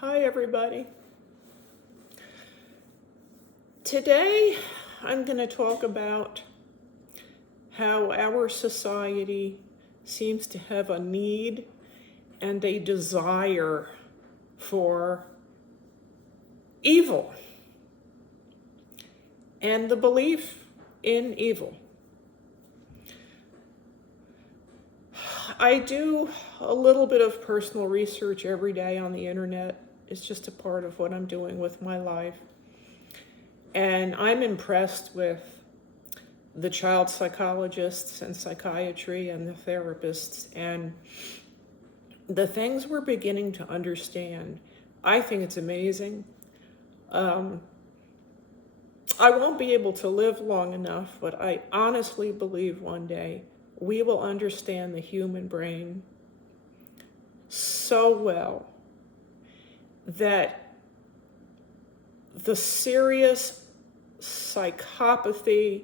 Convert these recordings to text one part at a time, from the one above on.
Hi, everybody. Today, I'm going to talk about how our society seems to have a need and a desire for evil and the belief in evil. I do a little bit of personal research every day on the internet. It's just a part of what I'm doing with my life. And I'm impressed with the child psychologists and psychiatry and the therapists and the things we're beginning to understand. I think it's amazing. I won't be able to live long enough, but I honestly believe one day we will understand the human brain so well that the serious psychopathy,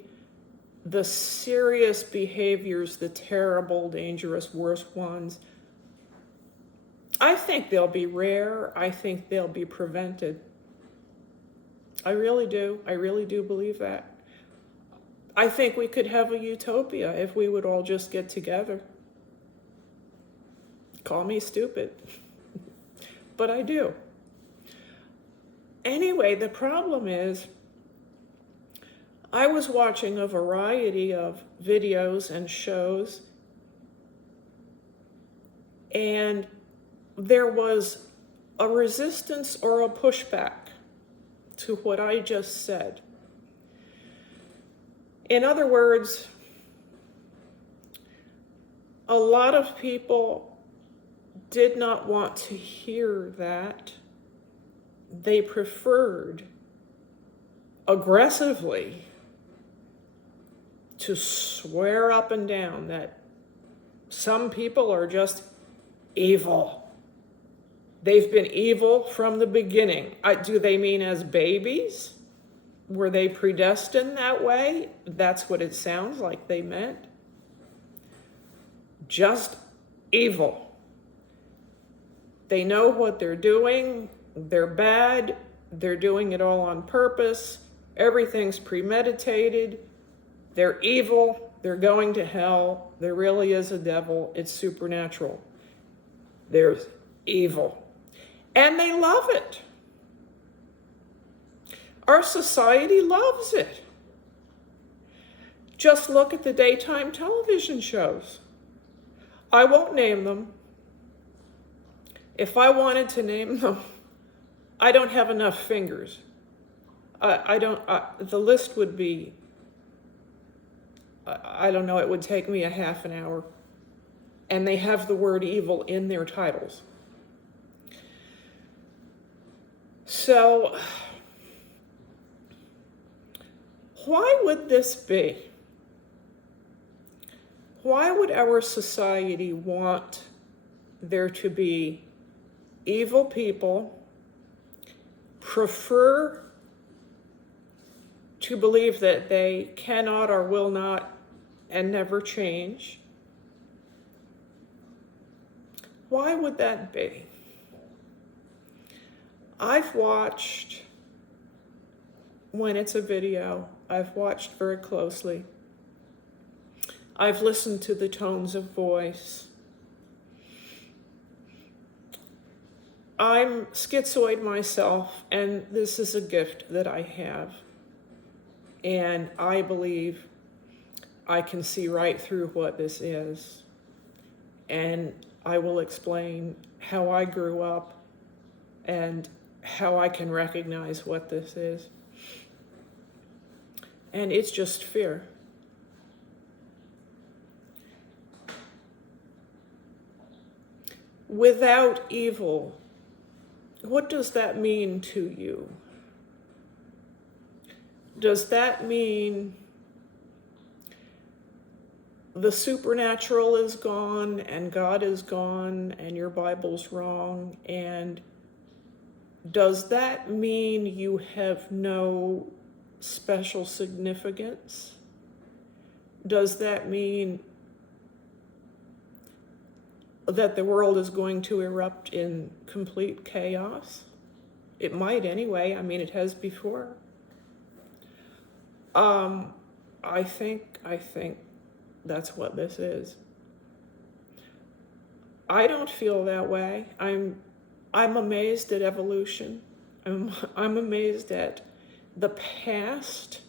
the serious behaviors, the terrible, dangerous, worst ones, I think they'll be rare. I think they'll be prevented. I really do. I really do believe that. I think we could have a utopia if we would all just get together. Call me stupid, but I do. Anyway, the problem is, I was watching a variety of videos and shows, and there was a resistance or a pushback to what I just said. In other words, a lot of people did not want to hear that. They preferred aggressively to swear up and down that some people are just evil. They've been evil from the beginning. Do they mean as babies? Were they predestined that way? That's what it sounds like they meant. Just evil. They know what they're doing. They're bad. They're doing it all on purpose. Everything's premeditated. They're evil. They're going to hell. There really is a devil. It's supernatural. There's evil. And they love it. Our society loves it. Just look at the daytime television shows. I won't name them. If I wanted to name them, I don't have enough fingers. The list would be, I don't know, it would take me a half an hour. And they have the word evil in their titles. So, why would this be? Why would our society want there to be evil people, prefer to believe that they cannot or will not and never change? Why would that be? I've watched, when it's a video, I've watched very closely. I've listened to the tones of voice. I'm schizoid myself, and this is a gift that I have. And I believe I can see right through what this is. And I will explain how I grew up and how I can recognize what this is. And it's just fear. Without evil, what does that mean to you? Does that mean the supernatural is gone and God is gone and your Bible's wrong? And does that mean you have no special significance? Does that mean that the world is going to erupt in complete chaos. It might anyway. I mean, it has before. I think that's what this is. I don't feel that way. I'm amazed at evolution. I'm amazed at the past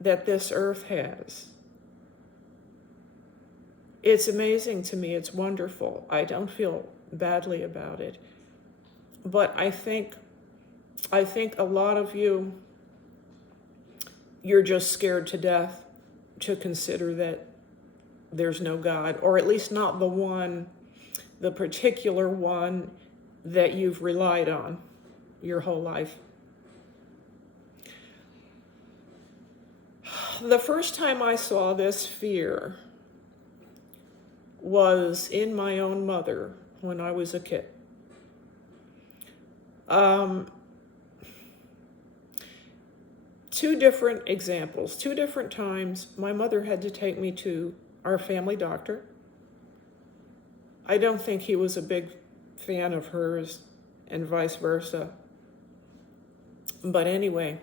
that this earth has. It's amazing to me. It's wonderful. I don't feel badly about it. But I think a lot of you're just scared to death to consider that there's no God, or at least not the particular one that you've relied on your whole life. The first time I saw this fear was in my own mother when I was a kid. Two different examples, 2 different times my mother had to take me to our family doctor. I don't think he was a big fan of hers, and vice versa. But anyway,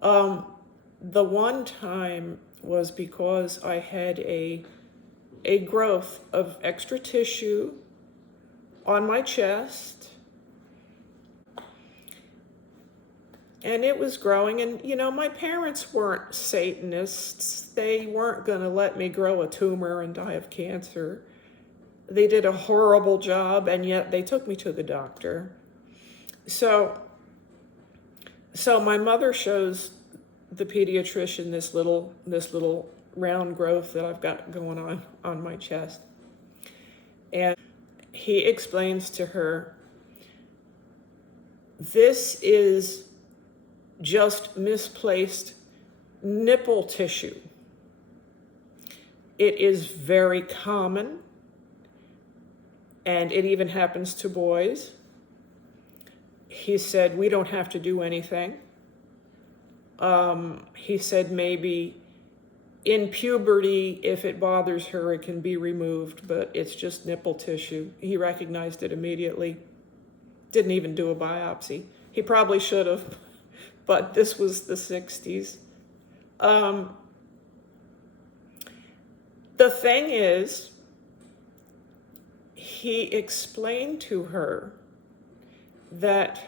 the one time was because I had a growth of extra tissue on my chest, and it was growing. And my parents weren't Satanists. They weren't going to let me grow a tumor and die of cancer. They did a horrible job, and yet they took me to the doctor. So my mother shows the pediatrician this little round growth that I've got going on my chest. And he explains to her, this is just misplaced nipple tissue. It is very common, and it even happens to boys. He said, we don't have to do anything. He said maybe in puberty, if it bothers her, it can be removed, but it's just nipple tissue. He recognized it immediately. Didn't even do a biopsy. He probably should have, but this was the 60s. The thing is, he explained to her that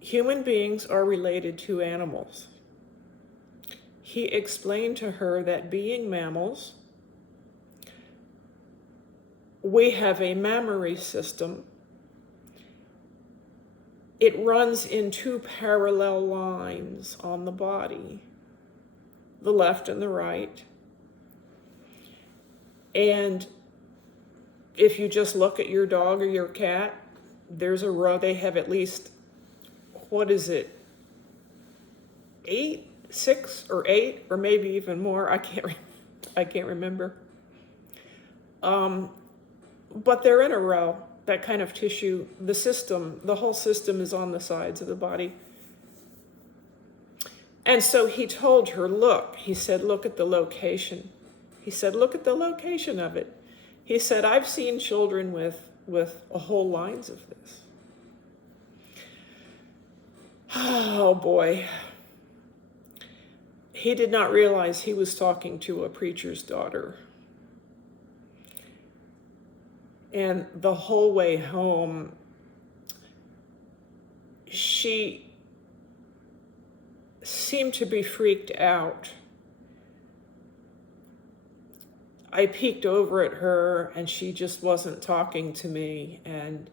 human beings are related to animals. He explained to her that being mammals, we have a mammary system. It runs in 2 parallel lines on the body, the left and the right. And if you just look at your dog or your cat, there's a row. They have at least, 6 or 8, or maybe even more. I can't remember. But they're in a row. That kind of tissue, the whole system is on the sides of the body. And so he told her, look at the location. He said, look at the location of it. He said, I've seen children with whole lines of this. Oh boy. He did not realize he was talking to a preacher's daughter. And the whole way home, she seemed to be freaked out. I peeked over at her, and she just wasn't talking to me, and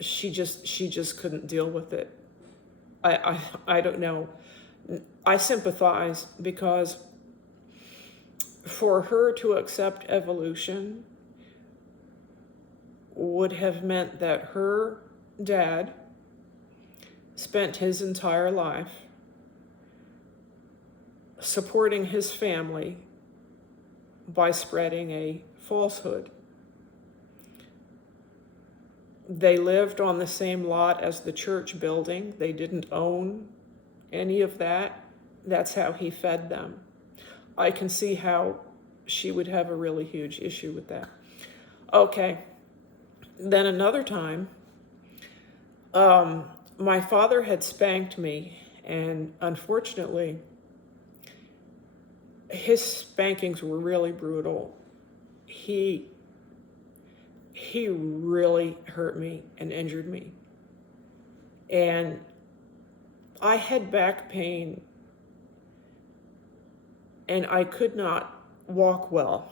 she just couldn't deal with it. I don't know. I sympathize, because for her to accept evolution would have meant that her dad spent his entire life supporting his family by spreading a falsehood. They lived on the same lot as the church building. They didn't own any of that. That's how he fed them. I can see how she would have a really huge issue with that. Okay. Then another time, my father had spanked me, and unfortunately, his spankings were really brutal. He really hurt me and injured me. And I had back pain, and I could not walk well.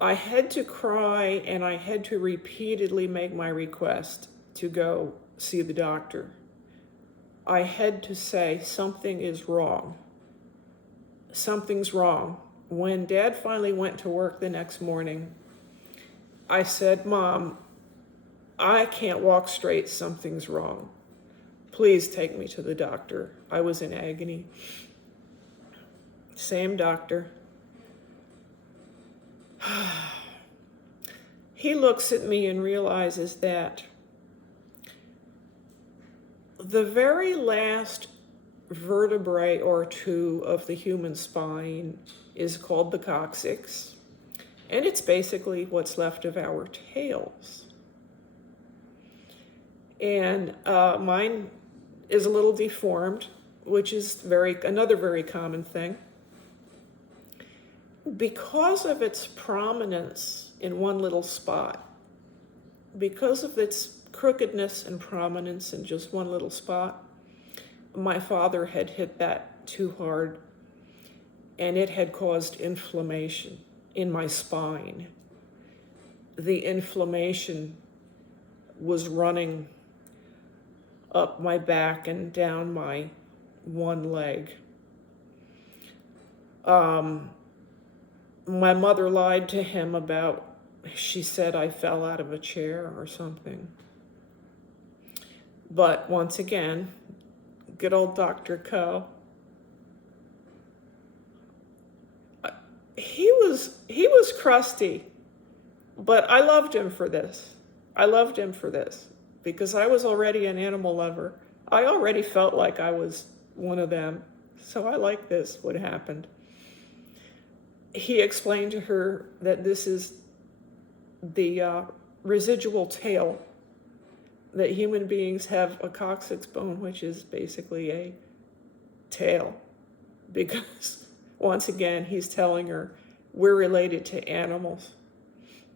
I had to cry, and I had to repeatedly make my request to go see the doctor. I had to say, something is wrong. Something's wrong. When Dad finally went to work the next morning, I said, Mom, I can't walk straight. Something's wrong. Please take me to the doctor. I was in agony. Same doctor. He looks at me and realizes that the very last vertebrae or two of the human spine is called the coccyx, and it's basically what's left of our tails. And mine is a little deformed, which is another very common thing. Because of its prominence in one little spot, because of its crookedness and prominence in just one little spot, my father had hit that too hard, and it had caused inflammation in my spine. The inflammation was running up my back and down my one leg. My mother lied to him she said I fell out of a chair or something. But once again, good old Dr. Coe, he was crusty, but I loved him for this. I loved him for this because I was already an animal lover. I already felt like I was one of them. So I like this, what happened. He explained to her that this is the residual tail, that human beings have a coccyx bone, which is basically a tail. Because, once again, he's telling her, we're related to animals.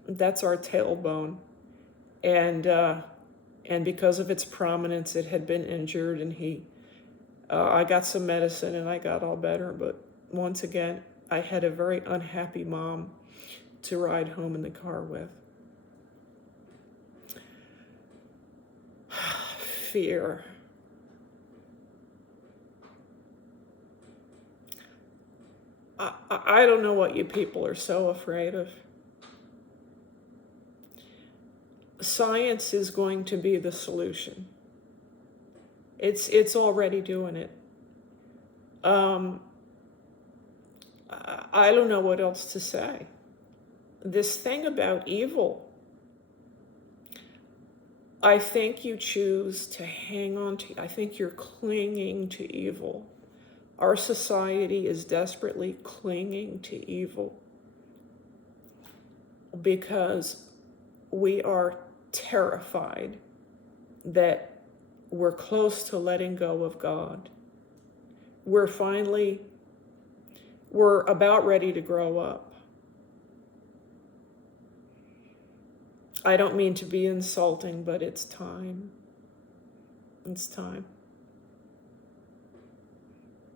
That's our tailbone. And because of its prominence, it had been injured, and I got some medicine and I got all better. But once again, I had a very unhappy mom to ride home in the car with. Fear. I don't know what you people are so afraid of. Science is going to be the solution. It's already doing it. I don't know what else to say. This thing about evil, I think you choose to hang on to, I think you're clinging to evil. Our society is desperately clinging to evil because we are terrified that we're close to letting go of God. We're about ready to grow up. I don't mean to be insulting, but it's time. It's time.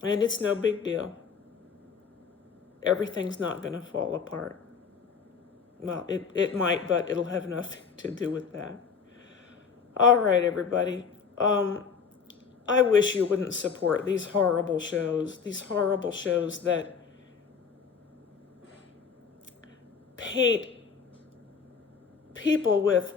And it's no big deal. Everything's not going to fall apart. Well, it might, but it'll have nothing to do with that. All right, everybody. I wish you wouldn't support these horrible shows that paint people with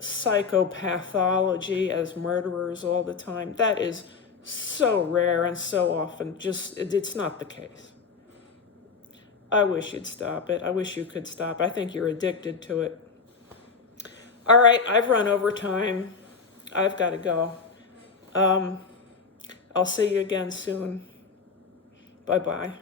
psychopathology as murderers all the time. That is so rare and so often it's not the case. I wish you'd stop it. I wish you could stop. I think you're addicted to it. All right, I've run over time. I've got to go. I'll see you again soon. Bye-bye.